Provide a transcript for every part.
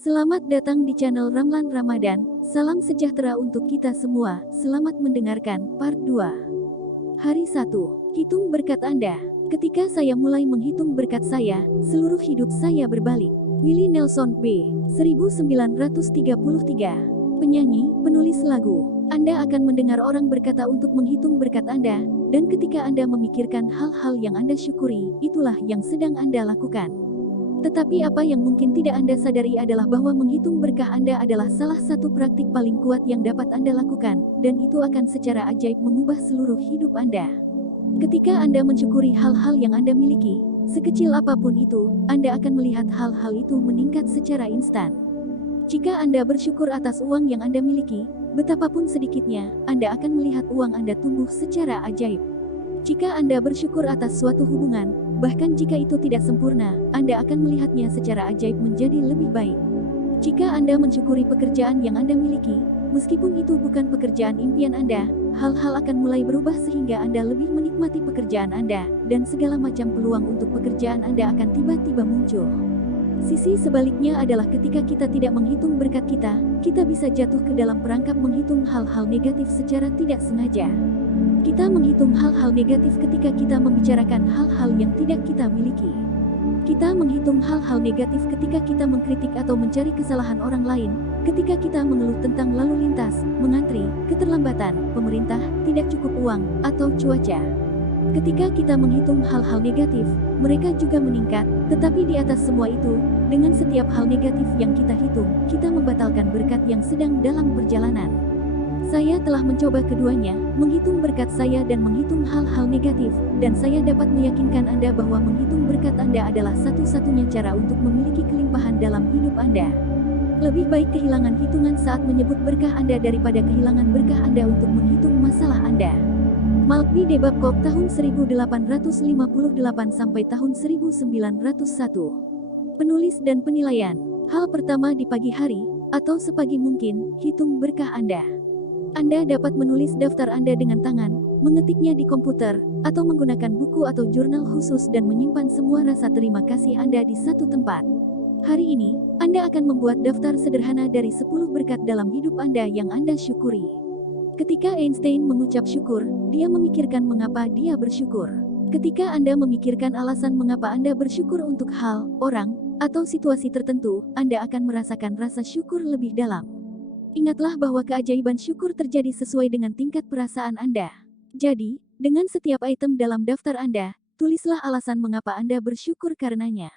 Selamat datang di channel Ramlan Ramadan. Salam sejahtera untuk kita semua. Selamat mendengarkan part 2. Hari 1. Hitung berkat Anda. Ketika saya mulai menghitung berkat saya, seluruh hidup saya berbalik. Willie Nelson B. 1933. Penyanyi, penulis lagu. Anda akan mendengar orang berkata untuk menghitung berkat Anda, dan ketika Anda memikirkan hal-hal yang Anda syukuri, itulah yang sedang Anda lakukan. Tetapi apa yang mungkin tidak Anda sadari adalah bahwa menghitung berkah Anda adalah salah satu praktik paling kuat yang dapat Anda lakukan, dan itu akan secara ajaib mengubah seluruh hidup Anda. Ketika Anda mensyukuri hal-hal yang Anda miliki, sekecil apapun itu, Anda akan melihat hal-hal itu meningkat secara instan. Jika Anda bersyukur atas uang yang Anda miliki, betapapun sedikitnya, Anda akan melihat uang Anda tumbuh secara ajaib. Jika Anda bersyukur atas suatu hubungan, bahkan jika itu tidak sempurna, Anda akan melihatnya secara ajaib menjadi lebih baik. Jika Anda mensyukuri pekerjaan yang Anda miliki, meskipun itu bukan pekerjaan impian Anda, hal-hal akan mulai berubah sehingga Anda lebih menikmati pekerjaan Anda, dan segala macam peluang untuk pekerjaan Anda akan tiba-tiba muncul. Sisi sebaliknya adalah ketika kita tidak menghitung berkat kita bisa jatuh ke dalam perangkap menghitung hal-hal negatif secara tidak sengaja. Kita menghitung hal-hal negatif ketika kita membicarakan hal-hal yang tidak kita miliki. Kita menghitung hal-hal negatif ketika kita mengkritik atau mencari kesalahan orang lain, ketika kita mengeluh tentang lalu lintas, mengantri, keterlambatan, pemerintah, tidak cukup uang, atau cuaca. Ketika kita menghitung hal-hal negatif, mereka juga meningkat, tetapi di atas semua itu, dengan setiap hal negatif yang kita hitung, kita membatalkan berkat yang sedang dalam perjalanan. Saya telah mencoba keduanya, menghitung berkat saya dan menghitung hal-hal negatif, dan saya dapat meyakinkan Anda bahwa menghitung berkat Anda adalah satu-satunya cara untuk memiliki kelimpahan dalam hidup Anda. Lebih baik kehilangan hitungan saat menyebut berkah Anda daripada kehilangan berkah Anda untuk menghitung masalah Anda. Maltby de Babcock tahun 1858 sampai tahun 1901. Penulis dan penilaian. Hal pertama di pagi hari, atau sepagi mungkin, hitung berkah Anda. Anda dapat menulis daftar Anda dengan tangan, mengetiknya di komputer, atau menggunakan buku atau jurnal khusus dan menyimpan semua rasa terima kasih Anda di satu tempat. Hari ini, Anda akan membuat daftar sederhana dari 10 berkat dalam hidup Anda yang Anda syukuri. Ketika Einstein mengucap syukur, dia memikirkan mengapa dia bersyukur. Ketika Anda memikirkan alasan mengapa Anda bersyukur untuk hal, orang, atau situasi tertentu, Anda akan merasakan rasa syukur lebih dalam. Ingatlah bahwa keajaiban syukur terjadi sesuai dengan tingkat perasaan Anda. Jadi, dengan setiap item dalam daftar Anda, tulislah alasan mengapa Anda bersyukur karenanya.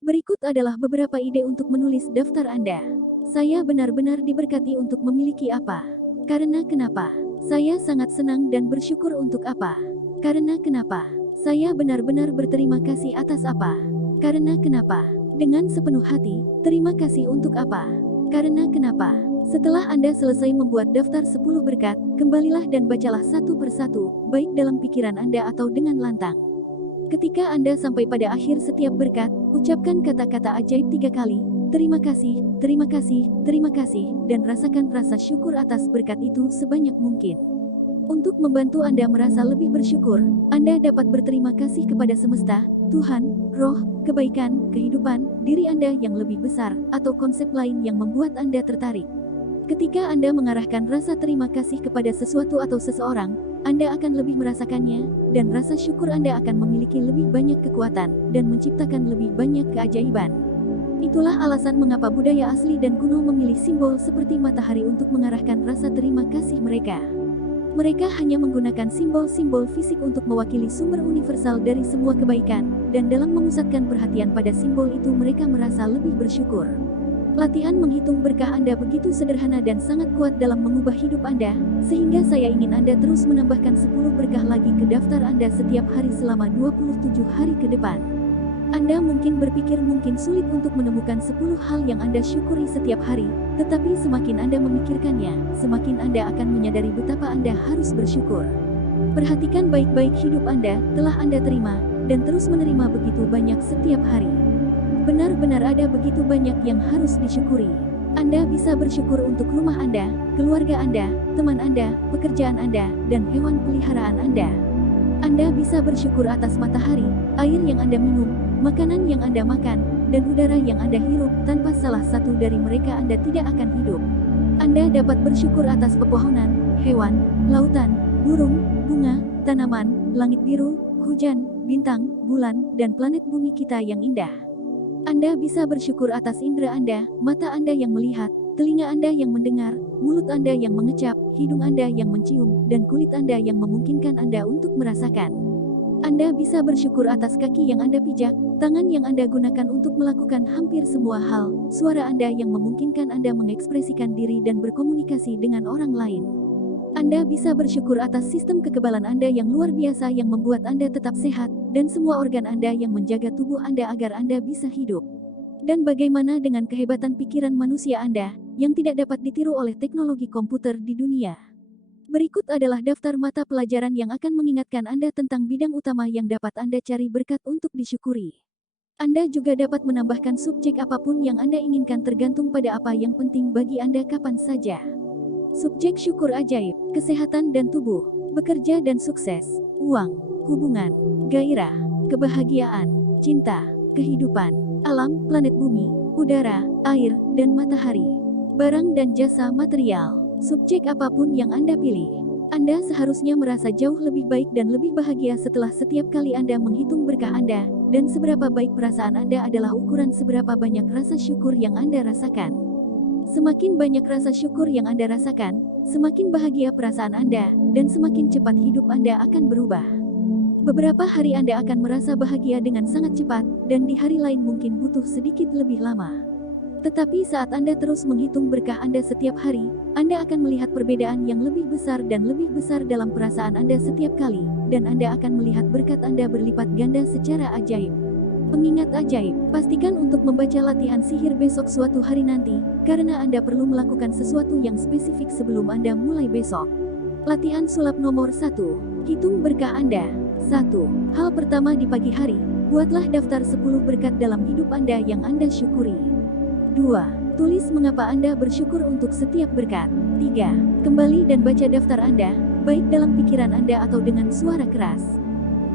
Berikut adalah beberapa ide untuk menulis daftar Anda. Saya benar-benar diberkati untuk memiliki apa? Karena kenapa? Saya sangat senang dan bersyukur untuk apa? Karena kenapa? Saya benar-benar berterima kasih atas apa? Karena kenapa? Dengan sepenuh hati, terima kasih untuk apa? Karena kenapa? Setelah Anda selesai membuat daftar 10 berkat, kembalilah dan bacalah satu persatu, baik dalam pikiran Anda atau dengan lantang. Ketika Anda sampai pada akhir setiap berkat, ucapkan kata-kata ajaib 3 kali, terima kasih, terima kasih, terima kasih, dan rasakan rasa syukur atas berkat itu sebanyak mungkin. Untuk membantu Anda merasa lebih bersyukur, Anda dapat berterima kasih kepada semesta, Tuhan, roh, kebaikan, kehidupan, diri Anda yang lebih besar, atau konsep lain yang membuat Anda tertarik. Ketika Anda mengarahkan rasa terima kasih kepada sesuatu atau seseorang, Anda akan lebih merasakannya, dan rasa syukur Anda akan memiliki lebih banyak kekuatan, dan menciptakan lebih banyak keajaiban. Itulah alasan mengapa budaya asli dan kuno memilih simbol seperti matahari untuk mengarahkan rasa terima kasih mereka. Mereka hanya menggunakan simbol-simbol fisik untuk mewakili sumber universal dari semua kebaikan, dan dalam memusatkan perhatian pada simbol itu mereka merasa lebih bersyukur. Latihan menghitung berkah Anda begitu sederhana dan sangat kuat dalam mengubah hidup Anda, sehingga saya ingin Anda terus menambahkan 10 berkah lagi ke daftar Anda setiap hari selama 27 hari ke depan. Anda mungkin berpikir mungkin sulit untuk menemukan 10 hal yang Anda syukuri setiap hari, tetapi semakin Anda memikirkannya, semakin Anda akan menyadari betapa Anda harus bersyukur. Perhatikan baik-baik hidup Anda, telah Anda terima, dan terus menerima begitu banyak setiap hari. Benar-benar ada begitu banyak yang harus disyukuri. Anda bisa bersyukur untuk rumah Anda, keluarga Anda, teman Anda, pekerjaan Anda, dan hewan peliharaan Anda. Anda bisa bersyukur atas matahari, air yang Anda minum, makanan yang Anda makan, dan udara yang Anda hirup. Tanpa salah satu dari mereka Anda tidak akan hidup. Anda dapat bersyukur atas pepohonan, hewan, lautan, burung, bunga, tanaman, langit biru, hujan, bintang, bulan, dan planet bumi kita yang indah. Anda bisa bersyukur atas indera Anda, mata Anda yang melihat, telinga Anda yang mendengar, mulut Anda yang mengecap, hidung Anda yang mencium, dan kulit Anda yang memungkinkan Anda untuk merasakan. Anda bisa bersyukur atas kaki yang Anda pijak, tangan yang Anda gunakan untuk melakukan hampir semua hal, suara Anda yang memungkinkan Anda mengekspresikan diri dan berkomunikasi dengan orang lain. Anda bisa bersyukur atas sistem kekebalan Anda yang luar biasa yang membuat Anda tetap sehat, dan semua organ Anda yang menjaga tubuh Anda agar Anda bisa hidup. Dan bagaimana dengan kehebatan pikiran manusia Anda, yang tidak dapat ditiru oleh teknologi komputer di dunia? Berikut adalah daftar mata pelajaran yang akan mengingatkan Anda tentang bidang utama yang dapat Anda cari berkat untuk disyukuri. Anda juga dapat menambahkan subjek apapun yang Anda inginkan tergantung pada apa yang penting bagi Anda kapan saja. Subjek syukur ajaib, kesehatan dan tubuh, bekerja dan sukses, uang, hubungan, gairah, kebahagiaan, cinta, kehidupan, alam, planet bumi, udara, air, dan matahari, barang dan jasa material. Subjek apapun yang Anda pilih, Anda seharusnya merasa jauh lebih baik dan lebih bahagia setelah setiap kali Anda menghitung berkah Anda, dan seberapa baik perasaan Anda adalah ukuran seberapa banyak rasa syukur yang Anda rasakan. Semakin banyak rasa syukur yang Anda rasakan, semakin bahagia perasaan Anda, dan semakin cepat hidup Anda akan berubah. Beberapa hari Anda akan merasa bahagia dengan sangat cepat, dan di hari lain mungkin butuh sedikit lebih lama. Tetapi saat Anda terus menghitung berkah Anda setiap hari, Anda akan melihat perbedaan yang lebih besar dan lebih besar dalam perasaan Anda setiap kali, dan Anda akan melihat berkat Anda berlipat ganda secara ajaib. Pengingat ajaib, pastikan untuk membaca latihan sihir besok suatu hari nanti, karena Anda perlu melakukan sesuatu yang spesifik sebelum Anda mulai besok. Latihan sulap nomor 1. Hitung berkah Anda. 1. Hal pertama di pagi hari, buatlah daftar 10 berkat dalam hidup Anda yang Anda syukuri. 2. Tulis mengapa Anda bersyukur untuk setiap berkat. 3. Kembali dan baca daftar Anda, baik dalam pikiran Anda atau dengan suara keras.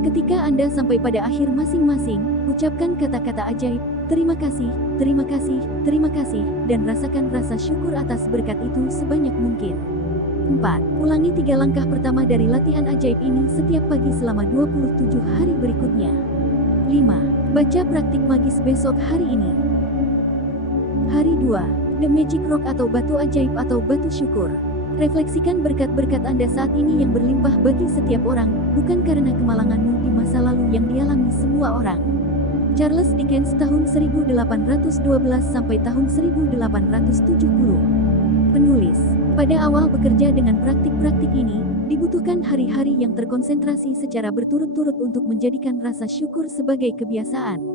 Ketika Anda sampai pada akhir masing-masing, ucapkan kata-kata ajaib, terima kasih, terima kasih, terima kasih, dan rasakan rasa syukur atas berkat itu sebanyak mungkin. 4. Ulangi 3 langkah pertama dari latihan ajaib ini setiap pagi selama 27 hari berikutnya. 5. Baca praktik magis besok hari ini. Hari 2. The Magic Rock atau batu ajaib atau batu syukur. Refleksikan berkat-berkat Anda saat ini yang berlimpah bagi setiap orang, bukan karena kemalanganmu di masa lalu yang dialami semua orang. Charles Dickens tahun 1812 sampai tahun 1870. Penulis. Pada awal bekerja dengan praktik-praktik ini, dibutuhkan hari-hari yang terkonsentrasi secara berturut-turut untuk menjadikan rasa syukur sebagai kebiasaan.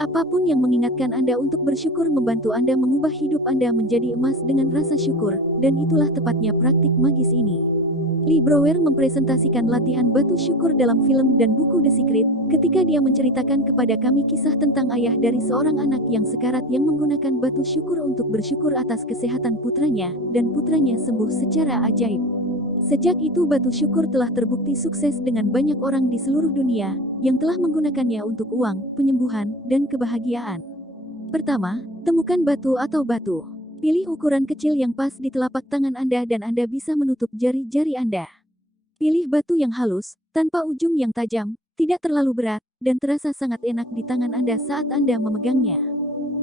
Apapun yang mengingatkan Anda untuk bersyukur membantu Anda mengubah hidup Anda menjadi emas dengan rasa syukur, dan itulah tepatnya praktik magis ini. Lee Brower mempresentasikan latihan batu syukur dalam film dan buku The Secret, ketika dia menceritakan kepada kami kisah tentang ayah dari seorang anak yang sekarat yang menggunakan batu syukur untuk bersyukur atas kesehatan putranya, dan putranya sembuh secara ajaib. Sejak itu batu syukur telah terbukti sukses dengan banyak orang di seluruh dunia, yang telah menggunakannya untuk uang, penyembuhan, dan kebahagiaan. Pertama, temukan batu atau batu. Pilih ukuran kecil yang pas di telapak tangan Anda dan Anda bisa menutup jari-jari Anda. Pilih batu yang halus, tanpa ujung yang tajam, tidak terlalu berat, dan terasa sangat enak di tangan Anda saat Anda memegangnya.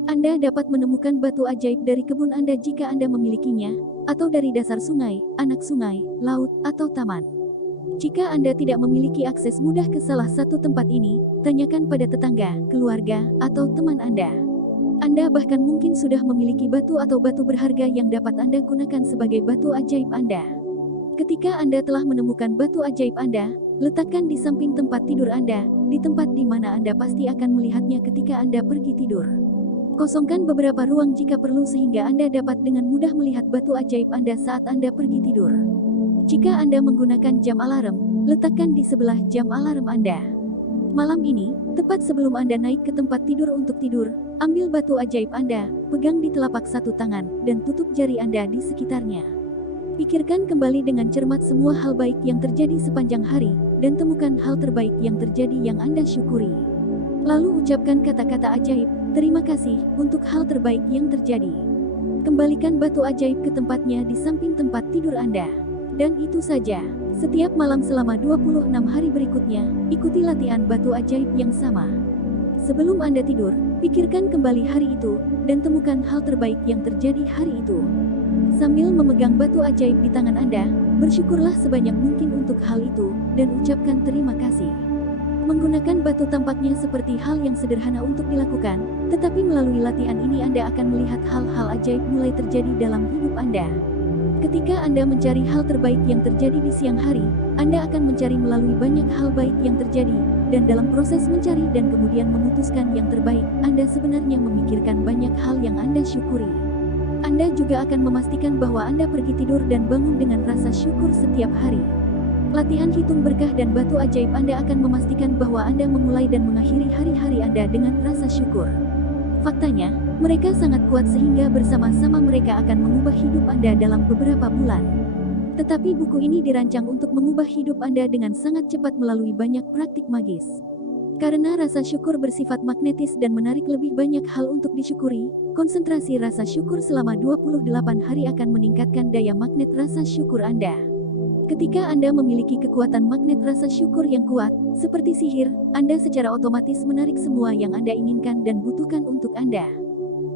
Anda dapat menemukan batu ajaib dari kebun Anda jika Anda memilikinya, atau dari dasar sungai, anak sungai, laut, atau taman. Jika Anda tidak memiliki akses mudah ke salah satu tempat ini, tanyakan pada tetangga, keluarga, atau teman Anda. Anda bahkan mungkin sudah memiliki batu atau batu berharga yang dapat Anda gunakan sebagai batu ajaib Anda. Ketika Anda telah menemukan batu ajaib Anda, letakkan di samping tempat tidur Anda, di tempat di mana Anda pasti akan melihatnya ketika Anda pergi tidur. Kosongkan beberapa ruang jika perlu sehingga Anda dapat dengan mudah melihat batu ajaib Anda saat Anda pergi tidur. Jika Anda menggunakan jam alarm, letakkan di sebelah jam alarm Anda. Malam ini, tepat sebelum Anda naik ke tempat tidur untuk tidur, ambil batu ajaib Anda, pegang di telapak satu tangan, dan tutup jari Anda di sekitarnya. Pikirkan kembali dengan cermat semua hal baik yang terjadi sepanjang hari, dan temukan hal terbaik yang terjadi yang Anda syukuri. Lalu ucapkan kata-kata ajaib, terima kasih, untuk hal terbaik yang terjadi. Kembalikan batu ajaib ke tempatnya di samping tempat tidur Anda. Dan itu saja. Setiap malam selama 26 hari berikutnya, ikuti latihan batu ajaib yang sama. Sebelum Anda tidur, pikirkan kembali hari itu, dan temukan hal terbaik yang terjadi hari itu. Sambil memegang batu ajaib di tangan Anda, bersyukurlah sebanyak mungkin untuk hal itu, dan ucapkan terima kasih. Menggunakan batu tampaknya seperti hal yang sederhana untuk dilakukan, tetapi melalui latihan ini Anda akan melihat hal-hal ajaib mulai terjadi dalam hidup Anda. Ketika Anda mencari hal terbaik yang terjadi di siang hari, Anda akan mencari melalui banyak hal baik yang terjadi, dan dalam proses mencari dan kemudian memutuskan yang terbaik, Anda sebenarnya memikirkan banyak hal yang Anda syukuri. Anda juga akan memastikan bahwa Anda pergi tidur dan bangun dengan rasa syukur setiap hari. Latihan hitung berkah dan batu ajaib Anda akan memastikan bahwa Anda memulai dan mengakhiri hari-hari Anda dengan rasa syukur. Faktanya, mereka sangat kuat sehingga bersama-sama mereka akan mengubah hidup Anda dalam beberapa bulan. Tetapi buku ini dirancang untuk mengubah hidup Anda dengan sangat cepat melalui banyak praktik magis. Karena rasa syukur bersifat magnetis dan menarik lebih banyak hal untuk disyukuri, konsentrasi rasa syukur selama 28 hari akan meningkatkan daya magnet rasa syukur Anda. Ketika Anda memiliki kekuatan magnet rasa syukur yang kuat, seperti sihir, Anda secara otomatis menarik semua yang Anda inginkan dan butuhkan untuk Anda.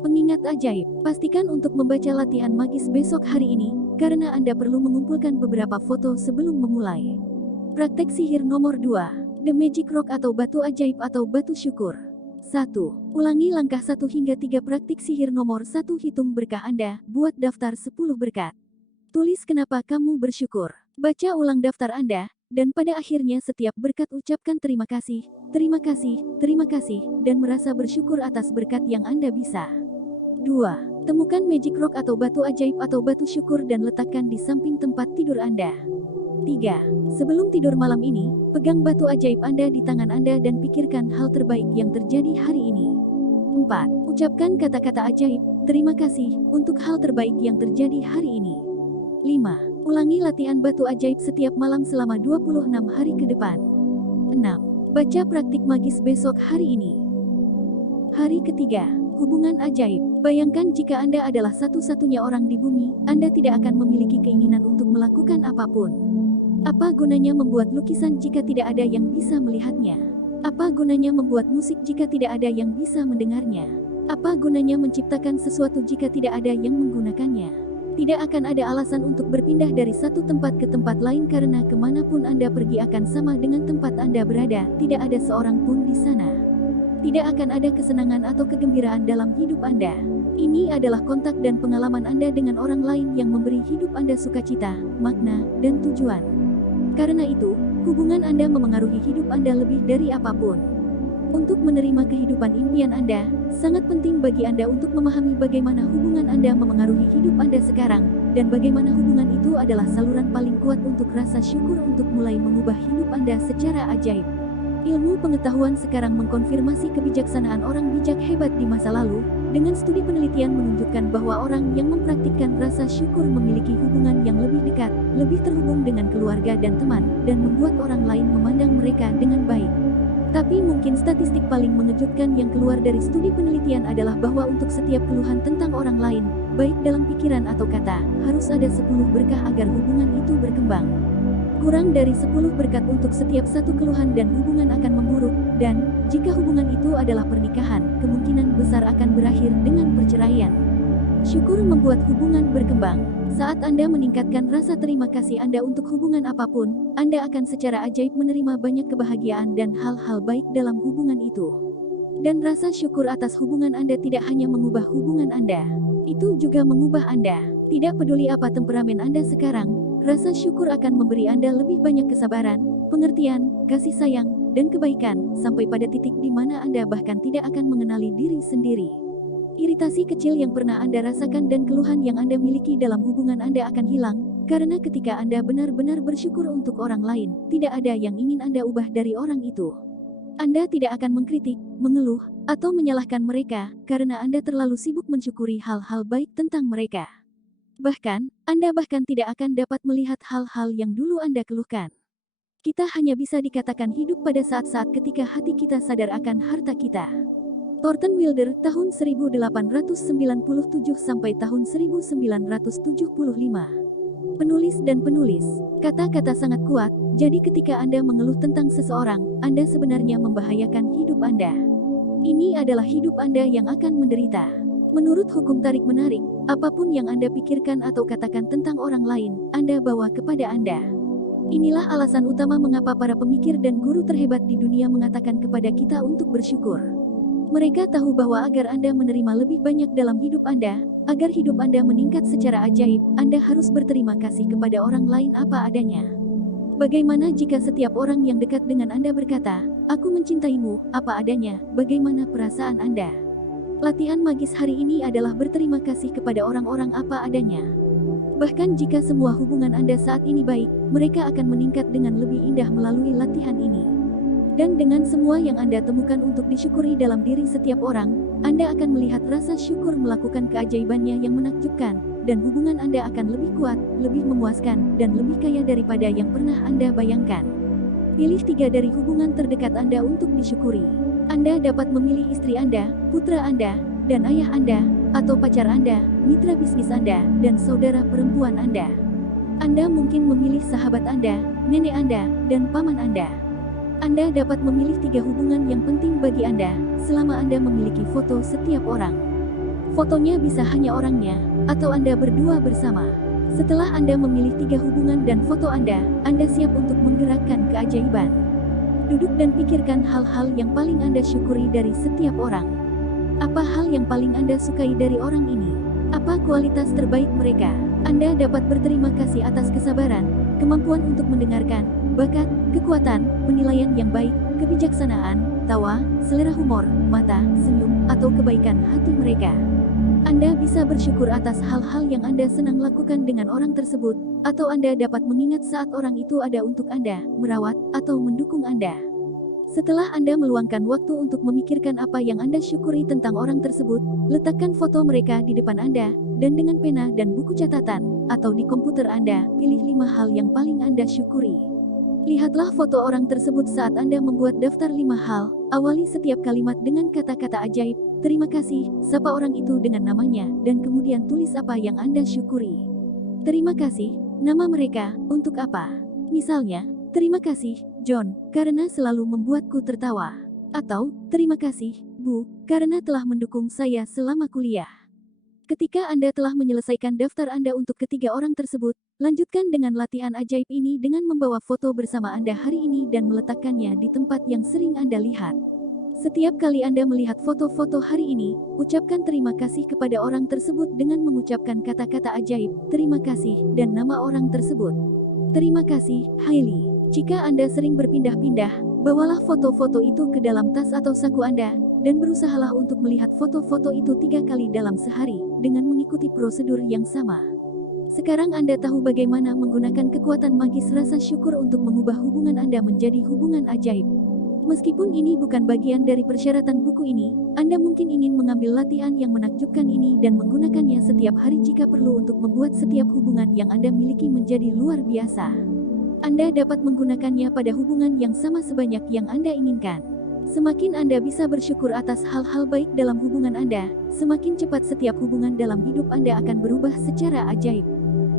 Pengingat ajaib, pastikan untuk membaca latihan magis besok hari ini, karena Anda perlu mengumpulkan beberapa foto sebelum memulai. Praktek sihir nomor 2, The Magic Rock atau batu ajaib atau batu syukur. 1. Ulangi langkah 1 hingga 3 praktik sihir nomor 1. Hitung berkah Anda, buat daftar 10 berkat. Tulis kenapa kamu bersyukur. Baca ulang daftar Anda, dan pada akhirnya setiap berkat ucapkan terima kasih, terima kasih, terima kasih, dan merasa bersyukur atas berkat yang Anda bisa. 2. Temukan magic rock atau batu ajaib atau batu syukur dan letakkan di samping tempat tidur Anda. 3. Sebelum tidur malam ini, pegang batu ajaib Anda di tangan Anda dan pikirkan hal terbaik yang terjadi hari ini. 4. Ucapkan kata-kata ajaib, terima kasih, untuk hal terbaik yang terjadi hari ini. 5. Ulangi latihan batu ajaib setiap malam selama 26 hari ke depan. 6. Baca praktik magis besok hari ini. Hari ketiga, hubungan ajaib. Bayangkan jika Anda adalah satu-satunya orang di bumi, Anda tidak akan memiliki keinginan untuk melakukan apapun. Apa gunanya membuat lukisan jika tidak ada yang bisa melihatnya? Apa gunanya membuat musik jika tidak ada yang bisa mendengarnya? Apa gunanya menciptakan sesuatu jika tidak ada yang menggunakannya? Tidak akan ada alasan untuk berpindah dari satu tempat ke tempat lain karena kemanapun Anda pergi akan sama dengan tempat Anda berada, tidak ada seorang pun di sana. Tidak akan ada kesenangan atau kegembiraan dalam hidup Anda. Ini adalah kontak dan pengalaman Anda dengan orang lain yang memberi hidup Anda sukacita, makna, dan tujuan. Karena itu, hubungan Anda memengaruhi hidup Anda lebih dari apapun. Untuk menerima kehidupan impian Anda, sangat penting bagi Anda untuk memahami bagaimana hubungan Anda memengaruhi hidup Anda sekarang, dan bagaimana hubungan itu adalah saluran paling kuat untuk rasa syukur untuk mulai mengubah hidup Anda secara ajaib. Ilmu pengetahuan sekarang mengkonfirmasi kebijaksanaan orang bijak hebat di masa lalu, dengan studi penelitian menunjukkan bahwa orang yang mempraktikkan rasa syukur memiliki hubungan yang lebih dekat, lebih terhubung dengan keluarga dan teman, dan membuat orang lain memandang mereka dengan baik. Tapi mungkin statistik paling mengejutkan yang keluar dari studi penelitian adalah bahwa untuk setiap keluhan tentang orang lain, baik dalam pikiran atau kata, harus ada 10 berkah agar hubungan itu berkembang. Kurang dari 10 berkat untuk setiap satu keluhan dan hubungan akan memburuk, dan jika hubungan itu adalah pernikahan, kemungkinan besar akan berakhir dengan perceraian. Syukur membuat hubungan berkembang. Saat Anda meningkatkan rasa terima kasih Anda untuk hubungan apapun, Anda akan secara ajaib menerima banyak kebahagiaan dan hal-hal baik dalam hubungan itu. Dan rasa syukur atas hubungan Anda tidak hanya mengubah hubungan Anda, itu juga mengubah Anda. Tidak peduli apa temperamen Anda sekarang, rasa syukur akan memberi Anda lebih banyak kesabaran, pengertian, kasih sayang, dan kebaikan, sampai pada titik di mana Anda bahkan tidak akan mengenali diri sendiri. Iritasi kecil yang pernah Anda rasakan dan keluhan yang Anda miliki dalam hubungan Anda akan hilang, karena ketika Anda benar-benar bersyukur untuk orang lain, tidak ada yang ingin Anda ubah dari orang itu. Anda tidak akan mengkritik, mengeluh, atau menyalahkan mereka, karena Anda terlalu sibuk mensyukuri hal-hal baik tentang mereka. Bahkan, Anda bahkan tidak akan dapat melihat hal-hal yang dulu Anda keluhkan. Kita hanya bisa dikatakan hidup pada saat-saat ketika hati kita sadar akan harta kita. Thornton Wilder, tahun 1897 sampai tahun 1975. Penulis dan penulis, kata-kata sangat kuat, jadi ketika Anda mengeluh tentang seseorang, Anda sebenarnya membahayakan hidup Anda. Ini adalah hidup Anda yang akan menderita. Menurut hukum tarik-menarik, apapun yang Anda pikirkan atau katakan tentang orang lain, Anda bawa kepada Anda. Inilah alasan utama mengapa para pemikir dan guru terhebat di dunia mengatakan kepada kita untuk bersyukur. Mereka tahu bahwa agar Anda menerima lebih banyak dalam hidup Anda, agar hidup Anda meningkat secara ajaib, Anda harus berterima kasih kepada orang lain apa adanya. Bagaimana jika setiap orang yang dekat dengan Anda berkata, "Aku mencintaimu," apa adanya, bagaimana perasaan Anda? Latihan magis hari ini adalah berterima kasih kepada orang-orang apa adanya. Bahkan jika semua hubungan Anda saat ini baik, mereka akan meningkat dengan lebih indah melalui latihan ini. Dan dengan semua yang Anda temukan untuk disyukuri dalam diri setiap orang, Anda akan melihat rasa syukur melakukan keajaibannya yang menakjubkan, dan hubungan Anda akan lebih kuat, lebih memuaskan, dan lebih kaya daripada yang pernah Anda bayangkan. Pilih 3 dari hubungan terdekat Anda untuk disyukuri. Anda dapat memilih istri Anda, putra Anda, dan ayah Anda, atau pacar Anda, mitra bisnis Anda, dan saudara perempuan Anda. Anda mungkin memilih sahabat Anda, nenek Anda, dan paman Anda. Anda dapat memilih 3 hubungan yang penting bagi Anda, selama Anda memiliki foto setiap orang. Fotonya bisa hanya orangnya, atau Anda berdua bersama. Setelah Anda memilih 3 hubungan dan foto Anda siap untuk menggerakkan keajaiban. Duduk dan pikirkan hal-hal yang paling Anda syukuri dari setiap orang. Apa hal yang paling Anda sukai dari orang ini? Apa kualitas terbaik mereka? Anda dapat berterima kasih atas kesabaran, kemampuan untuk mendengarkan, bakat, kekuatan, penilaian yang baik, kebijaksanaan, tawa, selera humor, mata, senyum, atau kebaikan hati mereka. Anda bisa bersyukur atas hal-hal yang Anda senang lakukan dengan orang tersebut, atau Anda dapat mengingat saat orang itu ada untuk Anda, merawat, atau mendukung Anda. Setelah Anda meluangkan waktu untuk memikirkan apa yang Anda syukuri tentang orang tersebut, letakkan foto mereka di depan Anda, dan dengan pena dan buku catatan, atau di komputer Anda, pilih 5 hal yang paling Anda syukuri. Lihatlah foto orang tersebut saat Anda membuat daftar 5 hal, awali setiap kalimat dengan kata-kata ajaib, terima kasih, sapa orang itu dengan namanya, dan kemudian tulis apa yang Anda syukuri. Terima kasih, nama mereka, untuk apa? Misalnya, terima kasih, John, karena selalu membuatku tertawa. Atau, terima kasih, Bu, karena telah mendukung saya selama kuliah. Ketika Anda telah menyelesaikan daftar Anda untuk ketiga orang tersebut, lanjutkan dengan latihan ajaib ini dengan membawa foto bersama Anda hari ini dan meletakkannya di tempat yang sering Anda lihat. Setiap kali Anda melihat foto-foto hari ini, ucapkan terima kasih kepada orang tersebut dengan mengucapkan kata-kata ajaib, terima kasih, dan nama orang tersebut. Terima kasih, Hailey. Jika Anda sering berpindah-pindah, bawalah foto-foto itu ke dalam tas atau saku Anda, dan berusahalah untuk melihat foto-foto itu 3 kali dalam sehari, dengan mengikuti prosedur yang sama. Sekarang Anda tahu bagaimana menggunakan kekuatan magis rasa syukur untuk mengubah hubungan Anda menjadi hubungan ajaib. Meskipun ini bukan bagian dari persyaratan buku ini, Anda mungkin ingin mengambil latihan yang menakjubkan ini dan menggunakannya setiap hari jika perlu untuk membuat setiap hubungan yang Anda miliki menjadi luar biasa. Anda dapat menggunakannya pada hubungan yang sama sebanyak yang Anda inginkan. Semakin Anda bisa bersyukur atas hal-hal baik dalam hubungan Anda, semakin cepat setiap hubungan dalam hidup Anda akan berubah secara ajaib.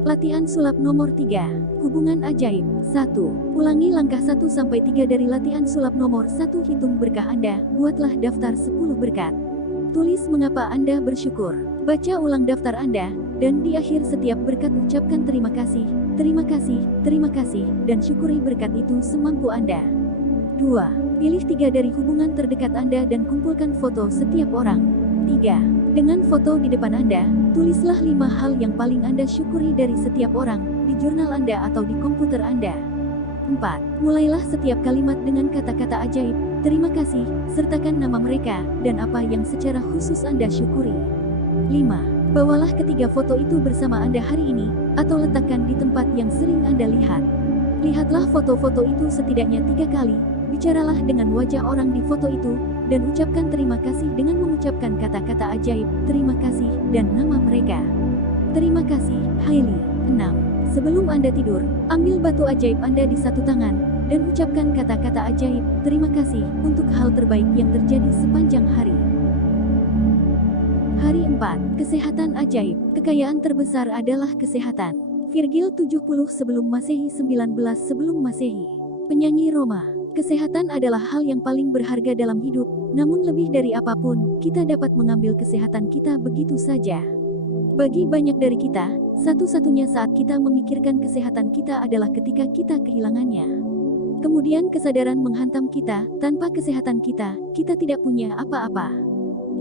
Latihan sulap nomor 3. Hubungan ajaib. 1. Ulangi langkah 1-3 dari latihan sulap nomor 1. Hitung berkah Anda, buatlah daftar 10 berkat. Tulis mengapa Anda bersyukur. Baca ulang daftar Anda, dan di akhir setiap berkat ucapkan terima kasih, terima kasih, terima kasih, dan syukuri berkat itu semampu Anda. 2. Pilih 3 dari hubungan terdekat Anda dan kumpulkan foto setiap orang. 3. Dengan foto di depan Anda, tulislah 5 hal yang paling Anda syukuri dari setiap orang, di jurnal Anda atau di komputer Anda. 4. Mulailah setiap kalimat dengan kata-kata ajaib, terima kasih, sertakan nama mereka, dan apa yang secara khusus Anda syukuri. 5. Bawalah ketiga foto itu bersama Anda hari ini, atau letakkan di tempat yang sering Anda lihat. Lihatlah foto-foto itu setidaknya 3 kali, bicaralah dengan wajah orang di foto itu, dan ucapkan terima kasih dengan mengucapkan kata-kata ajaib, terima kasih, dan nama mereka. Terima kasih, Hailey. 6. Sebelum Anda tidur, ambil batu ajaib Anda di satu tangan, dan ucapkan kata-kata ajaib, terima kasih, untuk hal terbaik yang terjadi sepanjang hari. Hari 4. Kesehatan ajaib. Kekayaan terbesar adalah kesehatan. Virgil 70 sebelum Masehi 19 sebelum Masehi. Penyanyi Roma. Kesehatan adalah hal yang paling berharga dalam hidup, namun lebih dari apapun, kita dapat mengambil kesehatan kita begitu saja. Bagi banyak dari kita, satu-satunya saat kita memikirkan kesehatan kita adalah ketika kita kehilangannya. Kemudian kesadaran menghantam kita, tanpa kesehatan kita tidak punya apa-apa.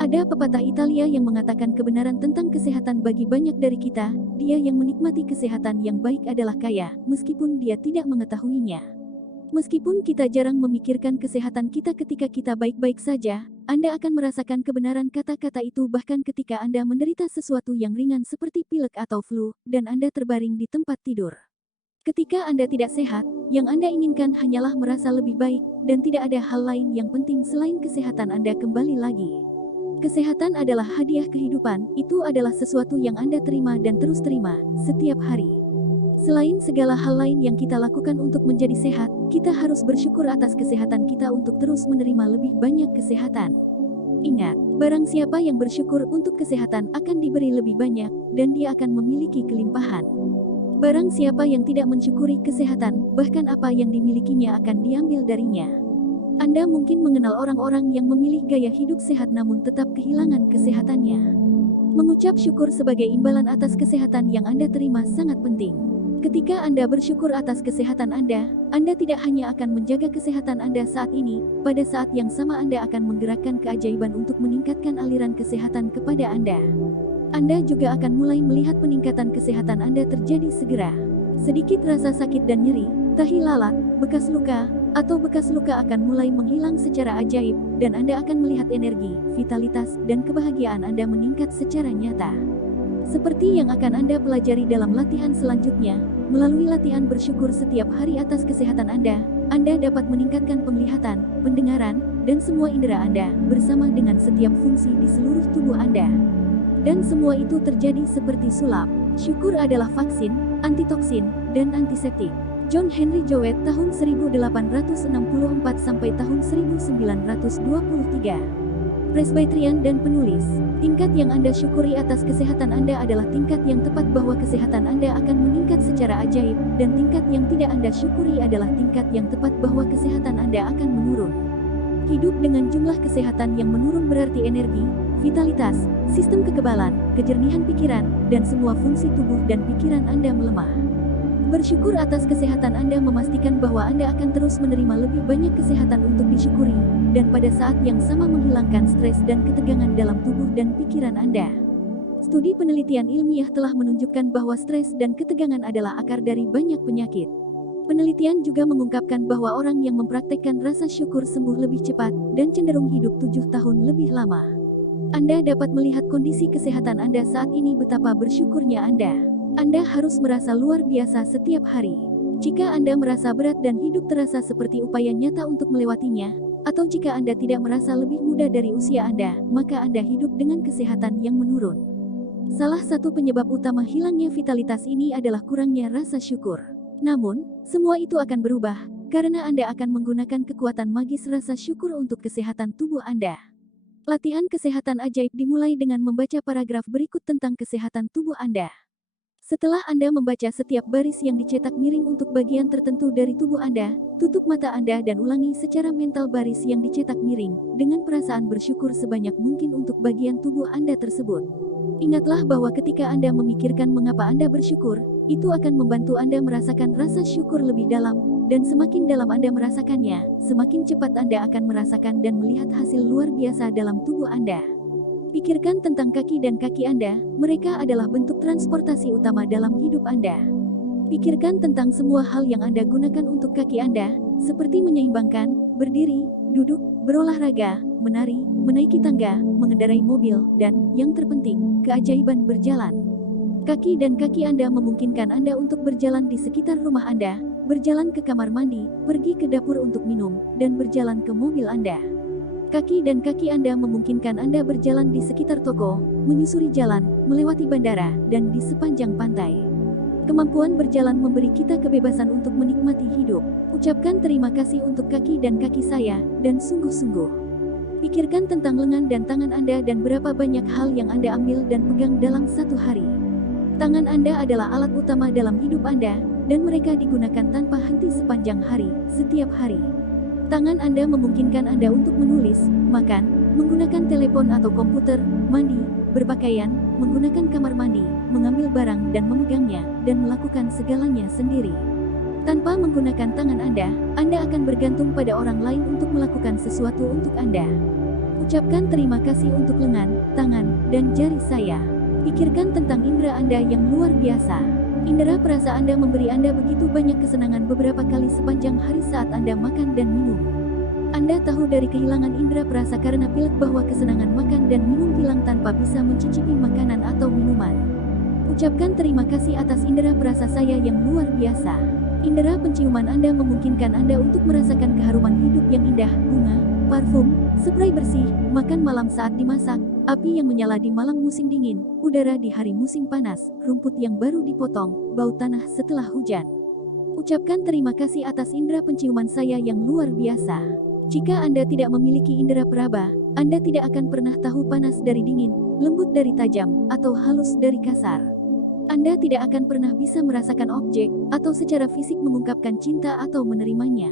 Ada pepatah Italia yang mengatakan kebenaran tentang kesehatan bagi banyak dari kita, dia yang menikmati kesehatan yang baik adalah kaya, meskipun dia tidak mengetahuinya. Meskipun kita jarang memikirkan kesehatan kita ketika kita baik-baik saja, Anda akan merasakan kebenaran kata-kata itu bahkan ketika Anda menderita sesuatu yang ringan seperti pilek atau flu, dan Anda terbaring di tempat tidur. Ketika Anda tidak sehat, yang Anda inginkan hanyalah merasa lebih baik, dan tidak ada hal lain yang penting selain kesehatan Anda kembali lagi. Kesehatan adalah hadiah kehidupan, itu adalah sesuatu yang Anda terima dan terus terima, setiap hari. Selain segala hal lain yang kita lakukan untuk menjadi sehat, kita harus bersyukur atas kesehatan kita untuk terus menerima lebih banyak kesehatan. Ingat, barang siapa yang bersyukur untuk kesehatan akan diberi lebih banyak, dan dia akan memiliki kelimpahan. Barang siapa yang tidak mensyukuri kesehatan, bahkan apa yang dimilikinya akan diambil darinya. Anda mungkin mengenal orang-orang yang memilih gaya hidup sehat namun tetap kehilangan kesehatannya. Mengucap syukur sebagai imbalan atas kesehatan yang Anda terima sangat penting. Ketika Anda bersyukur atas kesehatan Anda tidak hanya akan menjaga kesehatan Anda saat ini, pada saat yang sama Anda akan menggerakkan keajaiban untuk meningkatkan aliran kesehatan kepada Anda. Anda juga akan mulai melihat peningkatan kesehatan Anda terjadi segera. Sedikit rasa sakit dan nyeri, tahi lalat, bekas luka, atau bekas luka akan mulai menghilang secara ajaib, dan Anda akan melihat energi, vitalitas, dan kebahagiaan Anda meningkat secara nyata. Seperti yang akan Anda pelajari dalam latihan selanjutnya, melalui latihan bersyukur setiap hari atas kesehatan Anda dapat meningkatkan penglihatan, pendengaran, dan semua indera Anda, bersama dengan setiap fungsi di seluruh tubuh Anda. Dan semua itu terjadi seperti sulap. Syukur adalah vaksin, antitoksin, dan antiseptik. John Henry Jowett tahun 1864 sampai tahun 1923. Presbyterian dan penulis. Tingkat yang Anda syukuri atas kesehatan Anda adalah tingkat yang tepat bahwa kesehatan Anda akan meningkat secara ajaib, dan tingkat yang tidak Anda syukuri adalah tingkat yang tepat bahwa kesehatan Anda akan menurun. Hidup dengan jumlah kesehatan yang menurun berarti energi, vitalitas, sistem kekebalan, kejernihan pikiran, dan semua fungsi tubuh dan pikiran Anda melemah. Bersyukur atas kesehatan Anda memastikan bahwa Anda akan terus menerima lebih banyak kesehatan untuk disyukuri, dan pada saat yang sama menghilangkan stres dan ketegangan dalam tubuh dan pikiran Anda. Studi penelitian ilmiah telah menunjukkan bahwa stres dan ketegangan adalah akar dari banyak penyakit. Penelitian juga mengungkapkan bahwa orang yang mempraktekkan rasa syukur sembuh lebih cepat dan cenderung hidup 7 tahun lebih lama. Anda dapat melihat kondisi kesehatan Anda saat ini betapa bersyukurnya Anda. Anda harus merasa luar biasa setiap hari. Jika Anda merasa berat dan hidup terasa seperti upaya nyata untuk melewatinya, atau jika Anda tidak merasa lebih muda dari usia Anda, maka Anda hidup dengan kesehatan yang menurun. Salah satu penyebab utama hilangnya vitalitas ini adalah kurangnya rasa syukur. Namun, semua itu akan berubah, karena Anda akan menggunakan kekuatan magis rasa syukur untuk kesehatan tubuh Anda. Latihan kesehatan ajaib dimulai dengan membaca paragraf berikut tentang kesehatan tubuh Anda. Setelah Anda membaca setiap baris yang dicetak miring untuk bagian tertentu dari tubuh Anda, tutup mata Anda dan ulangi secara mental baris yang dicetak miring, dengan perasaan bersyukur sebanyak mungkin untuk bagian tubuh Anda tersebut. Ingatlah bahwa ketika Anda memikirkan mengapa Anda bersyukur, itu akan membantu Anda merasakan rasa syukur lebih dalam, dan semakin dalam Anda merasakannya, semakin cepat Anda akan merasakan dan melihat hasil luar biasa dalam tubuh Anda. Pikirkan tentang kaki dan kaki Anda, mereka adalah bentuk transportasi utama dalam hidup Anda. Pikirkan tentang semua hal yang Anda gunakan untuk kaki Anda, seperti menyeimbangkan, berdiri, duduk, berolahraga, menari, menaiki tangga, mengendarai mobil, dan, yang terpenting, keajaiban berjalan. Kaki dan kaki Anda memungkinkan Anda untuk berjalan di sekitar rumah Anda, berjalan ke kamar mandi, pergi ke dapur untuk minum, dan berjalan ke mobil Anda. Kaki dan kaki Anda memungkinkan Anda berjalan di sekitar toko, menyusuri jalan, melewati bandara, dan di sepanjang pantai. Kemampuan berjalan memberi kita kebebasan untuk menikmati hidup. Ucapkan terima kasih untuk kaki dan kaki saya, dan sungguh-sungguh pikirkan tentang lengan dan tangan Anda dan berapa banyak hal yang Anda ambil dan pegang dalam satu hari. Tangan Anda adalah alat utama dalam hidup Anda, dan mereka digunakan tanpa henti sepanjang hari, setiap hari. Tangan Anda memungkinkan Anda untuk menulis, makan, menggunakan telepon atau komputer, mandi, berpakaian, menggunakan kamar mandi, mengambil barang dan memegangnya, dan melakukan segalanya sendiri. Tanpa menggunakan tangan Anda akan bergantung pada orang lain untuk melakukan sesuatu untuk Anda. Ucapkan terima kasih untuk lengan, tangan, dan jari saya. Pikirkan tentang indera Anda yang luar biasa. Indera perasa Anda memberi Anda begitu banyak kesenangan beberapa kali sepanjang hari saat Anda makan dan minum. Anda tahu dari kehilangan indera perasa karena pilek bahwa kesenangan makan dan minum hilang tanpa bisa mencicipi makanan atau minuman. Ucapkan terima kasih atas indera perasa saya yang luar biasa. Indera penciuman Anda memungkinkan Anda untuk merasakan keharuman hidup yang indah, bunga, parfum, spray bersih, makan malam saat dimasak, api yang menyala di malam musim dingin, udara di hari musim panas, rumput yang baru dipotong, bau tanah setelah hujan. Ucapkan terima kasih atas indera penciuman saya yang luar biasa. Jika Anda tidak memiliki indera peraba, Anda tidak akan pernah tahu panas dari dingin, lembut dari tajam, atau halus dari kasar. Anda tidak akan pernah bisa merasakan objek, atau secara fisik mengungkapkan cinta atau menerimanya.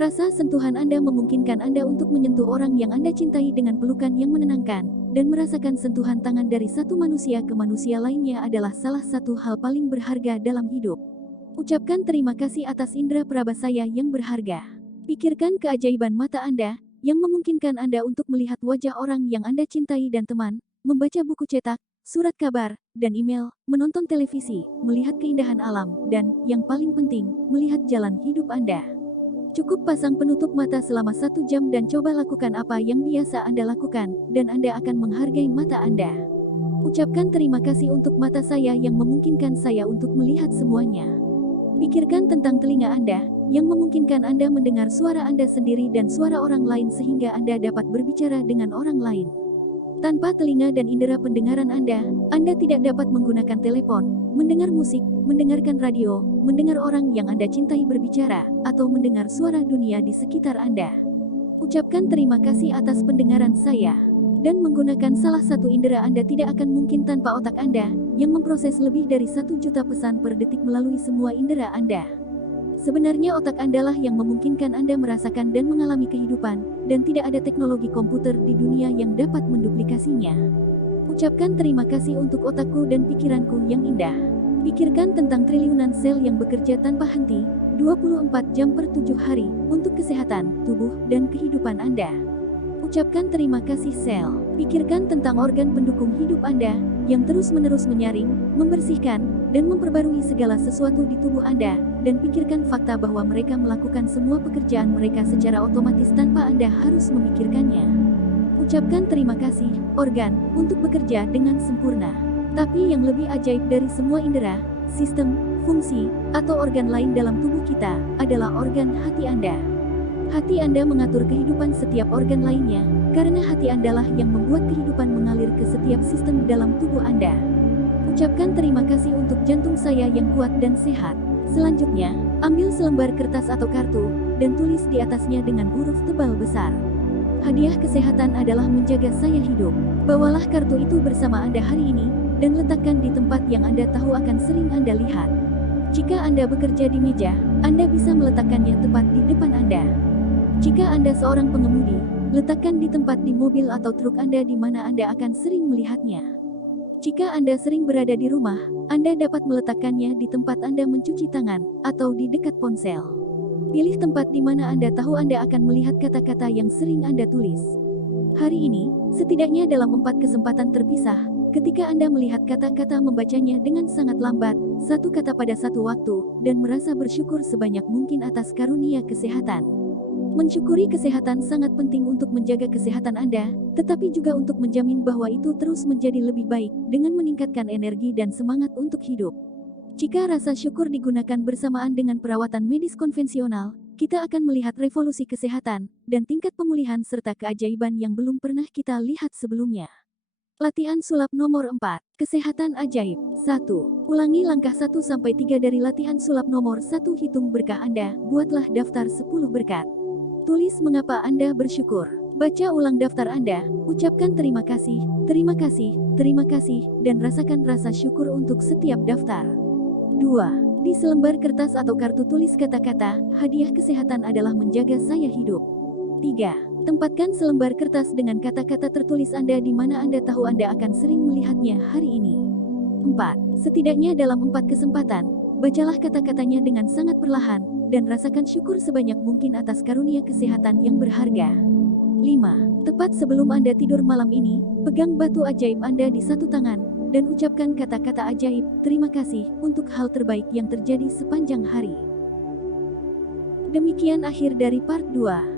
Rasa sentuhan Anda memungkinkan Anda untuk menyentuh orang yang Anda cintai dengan pelukan yang menenangkan, dan merasakan sentuhan tangan dari satu manusia ke manusia lainnya adalah salah satu hal paling berharga dalam hidup. Ucapkan terima kasih atas indera peraba saya yang berharga. Pikirkan keajaiban mata Anda, yang memungkinkan Anda untuk melihat wajah orang yang Anda cintai dan teman, membaca buku cetak, surat kabar, dan email, menonton televisi, melihat keindahan alam, dan, yang paling penting, melihat jalan hidup Anda. Cukup pasang penutup mata selama 1 jam dan coba lakukan apa yang biasa Anda lakukan, dan Anda akan menghargai mata Anda. Ucapkan terima kasih untuk mata saya yang memungkinkan saya untuk melihat semuanya. Pikirkan tentang telinga Anda, yang memungkinkan Anda mendengar suara Anda sendiri dan suara orang lain sehingga Anda dapat berbicara dengan orang lain. Tanpa telinga dan indera pendengaran Anda tidak dapat menggunakan telepon, mendengar musik, mendengarkan radio, mendengar orang yang Anda cintai berbicara, atau mendengar suara dunia di sekitar Anda. Ucapkan terima kasih atas pendengaran saya. Dan menggunakan salah satu indera Anda tidak akan mungkin tanpa otak Anda, yang memproses lebih dari 1 juta pesan per detik melalui semua indera Anda. Sebenarnya otak Anda lah yang memungkinkan Anda merasakan dan mengalami kehidupan, dan tidak ada teknologi komputer di dunia yang dapat menduplikasinya. Ucapkan terima kasih untuk otakku dan pikiranku yang indah. Pikirkan tentang triliunan sel yang bekerja tanpa henti, 24 jam per 7 hari, untuk kesehatan, tubuh, dan kehidupan Anda. Ucapkan terima kasih sel. Pikirkan tentang organ pendukung hidup Anda, yang terus-menerus menyaring, membersihkan, dan memperbarui segala sesuatu di tubuh Anda, dan pikirkan fakta bahwa mereka melakukan semua pekerjaan mereka secara otomatis tanpa Anda harus memikirkannya. Ucapkan terima kasih, organ, untuk bekerja dengan sempurna. Tapi yang lebih ajaib dari semua indera, sistem, fungsi, atau organ lain dalam tubuh kita, adalah organ hati Anda. Hati Anda mengatur kehidupan setiap organ lainnya, karena hati Anda lah yang membuat kehidupan mengalir ke setiap sistem dalam tubuh Anda. Ucapkan terima kasih untuk jantung saya yang kuat dan sehat. Selanjutnya, ambil selembar kertas atau kartu, dan tulis di atasnya dengan huruf tebal besar. Hadiah kesehatan adalah menjaga saya hidup. Bawalah kartu itu bersama Anda hari ini, dan letakkan di tempat yang Anda tahu akan sering Anda lihat. Jika Anda bekerja di meja, Anda bisa meletakkannya tepat di depan Anda. Jika Anda seorang pengemudi, letakkan di tempat di mobil atau truk Anda di mana Anda akan sering melihatnya. Jika Anda sering berada di rumah, Anda dapat meletakkannya di tempat Anda mencuci tangan, atau di dekat ponsel. Pilih tempat di mana Anda tahu Anda akan melihat kata-kata yang sering Anda tulis. Hari ini, setidaknya dalam 4 kesempatan terpisah, ketika Anda melihat kata-kata membacanya dengan sangat lambat, satu kata pada satu waktu, dan merasa bersyukur sebanyak mungkin atas karunia kesehatan. Mensyukuri kesehatan sangat penting untuk menjaga kesehatan Anda, tetapi juga untuk menjamin bahwa itu terus menjadi lebih baik, dengan meningkatkan energi dan semangat untuk hidup. Jika rasa syukur digunakan bersamaan dengan perawatan medis konvensional, kita akan melihat revolusi kesehatan, dan tingkat pemulihan serta keajaiban yang belum pernah kita lihat sebelumnya. Latihan sulap nomor 4. Kesehatan ajaib. 1. Ulangi langkah 1-3 dari latihan sulap nomor 1. Hitung berkah Anda. Buatlah daftar 10 berkat. Tulis mengapa Anda bersyukur. Baca ulang daftar Anda. Ucapkan terima kasih, terima kasih, terima kasih, dan rasakan rasa syukur untuk setiap daftar. 2. Di selembar kertas atau kartu tulis kata-kata, hadiah kesehatan adalah menjaga saya hidup. 3. Tempatkan selembar kertas dengan kata-kata tertulis Anda di mana Anda tahu Anda akan sering melihatnya hari ini. 4. Setidaknya dalam 4 kesempatan, bacalah kata-katanya dengan sangat perlahan, dan rasakan syukur sebanyak mungkin atas karunia kesehatan yang berharga. 5. Tepat sebelum Anda tidur malam ini, pegang batu ajaib Anda di satu tangan, dan ucapkan kata-kata ajaib, terima kasih, untuk hal terbaik yang terjadi sepanjang hari. Demikian akhir dari part 2.